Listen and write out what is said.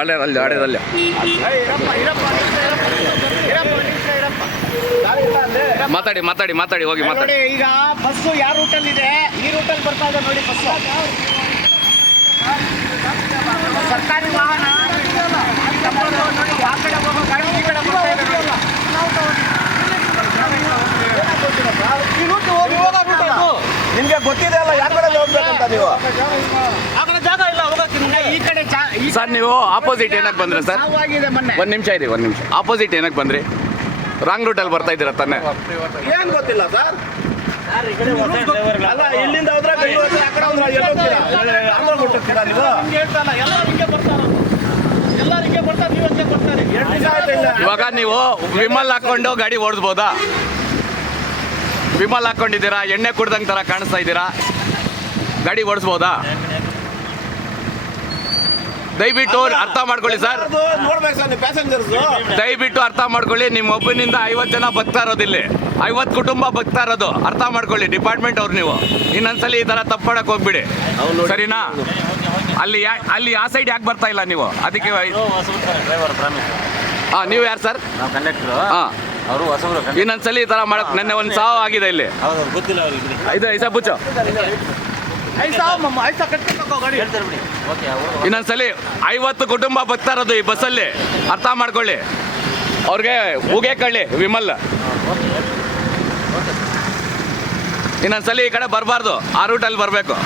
ಆಡೇದಲ್ಲಿ ಮಾತಾಡಿ ಹೋಗಿ ಮಾತಾಡಿ. ಈಗ ಬಸ್ಸು ಯಾವ ರೂಟಲ್ಲಿ ಇದೆ, ಈ ರೂಟಲ್ಲಿ ಬರ್ತಾ ಇದೆ ನೋಡಿ ಬಸ್ಸು. ಸರ್ಕಾರಿ ವಾಹನ ನೋಡಿ, ಆ ಕಡೆ ಹೋಗೋ ಗಾಡಿ ಈ ಕಡೆ ಬರ್ತಾ ಇದೆ ನೋಡಿ. ನಿಮ್ಗೆ ಗೊತ್ತಿದೆ ಅಲ್ಲ ಯಾವ ಕಡೆ ಹೋಗ್ಬೇಕಂತ ನೀವು? ಆ ಕಡೆ ಜಾಗ ಇಲ್ಲ ಹೋಗಕ್ಕೆ. ಈ ಕಡೆ ಸರ್ ನೀವು ಆಪೋಸಿಟ್ ಏನಕ್ಕೆ ಬಂದ್ರಿ ಸರ್? ಮೊನ್ನೆ ಒಂದು ನಿಮಿಷ ಆಪೋಸಿಟ್ ಏನಕ್ಕೆ ಬಂದ್ರಿ? ರಾಂಗ್ ರೂಟಲ್ಲಿ ಬರ್ತಾ ಇದ್ದೀರಾ ತಾನೆ? ಏನ್ ಗೊತ್ತಿಲ್ಲ ಸರ್. ಅಲ್ಲ ಇಲ್ಲಿಂದ ಹೋದ್ರೆ ಬೆಂಗಳೂರು ಆ ಕಡೆ ಹೋದ್ರೆ ಎಲ್ಲಿ ಹೋಗ್ತೀರಾ? ಆಂಧ್ರ ಹೋಗ್ತೀರಾ ನೀವು? ಎಲ್ಲರಿಗೆ ಬರ್ತಾರೆ, ನೀವು ಹಂಗೆ ಬರ್ತಾರೆ. 2 ದಿವಸ ಆಯ್ತು ಇಲ್ಲ. ಇವಾಗ ನೀವು ವಿಮಲ್ ಹಾಕೊಂಡು ಗಾಡಿ ಓಡಿಸ್ಬೋದಾ? ವಿಮಲ್ ಹಾಕೊಂಡಿದ್ದೀರಾ, ಎಣ್ಣೆ ಕುಡ್ದಂಗೆ ಥರ ಕಾಣಿಸ್ತಾ ಇದ್ದೀರಾ, ಗಾಡಿ ಓಡಿಸ್ಬೋದಾ? ದಯವಿಟ್ಟು ಅರ್ಥ ಮಾಡ್ಕೊಳ್ಳಿ ಸರ್, ನೋಡ್ಬೇಕು ಸರ್ ನೀವು ಪ್ಯಾಸೆಂಜರ್ಸ್. ದಯವಿಟ್ಟು ಅರ್ಥ ಮಾಡ್ಕೊಳ್ಳಿ. ನಿಮ್ಮ ಒಬ್ಬನಿಂದ 50 ಜನ ಬಗ್ತಾ ಇರೋದು, ಇಲ್ಲಿ 50 ಕುಟುಂಬ ಬಗ್ತಾ ಇರೋದು, ಅರ್ಥ ಮಾಡ್ಕೊಳ್ಳಿ. ಡಿಪಾರ್ಟ್ಮೆಂಟ್ ಅವ್ರು ನೀವು ಇನ್ನೊಂದ್ಸಲಿ ಈ ಥರ ತಪ್ಪು ಮಾಡಕ್ಕೆ ಹೋಗ್ಬಿಡಿ, ಸರಿನಾ? ಅಲ್ಲಿ ಆ ಸೈಡ್ ಯಾಕೆ ಬರ್ತಾ ಇಲ್ಲ ನೀವು? ಅದಕ್ಕೆ ಹಾಂ, ನೀವು ಯಾರು ಸರ್? ಹಾಂ, ಇನ್ನೊಂದ್ಸಲಿ ಈ ಥರ ಮಾಡಕ್ಕೆ. ನೆನ್ನೆ ಒಂದು ಸಾವು ಆಗಿದೆ ಇಲ್ಲಿ. ಇದು ಐಸಾ ಬುಚ್ಚು. ಇನ್ನೊಂದ್ಸಲಿ 50 ಕುಟುಂಬ ಬರ್ತಾ ಇರೋದು ಈ ಬಸ್ಸಲ್ಲಿ, ಅರ್ಥ ಮಾಡ್ಕೊಳ್ಳಿ. ಅವ್ರಿಗೆ ಹೂಗೆ ಕಳ್ಳಿ ವಿಮಲ್. ಇನ್ನೊಂದ್ಸಲಿ ಈ ಕಡೆ ಬರಬಾರ್ದು, ಆ ರೂಟಲ್ಲಿ ಬರಬೇಕು.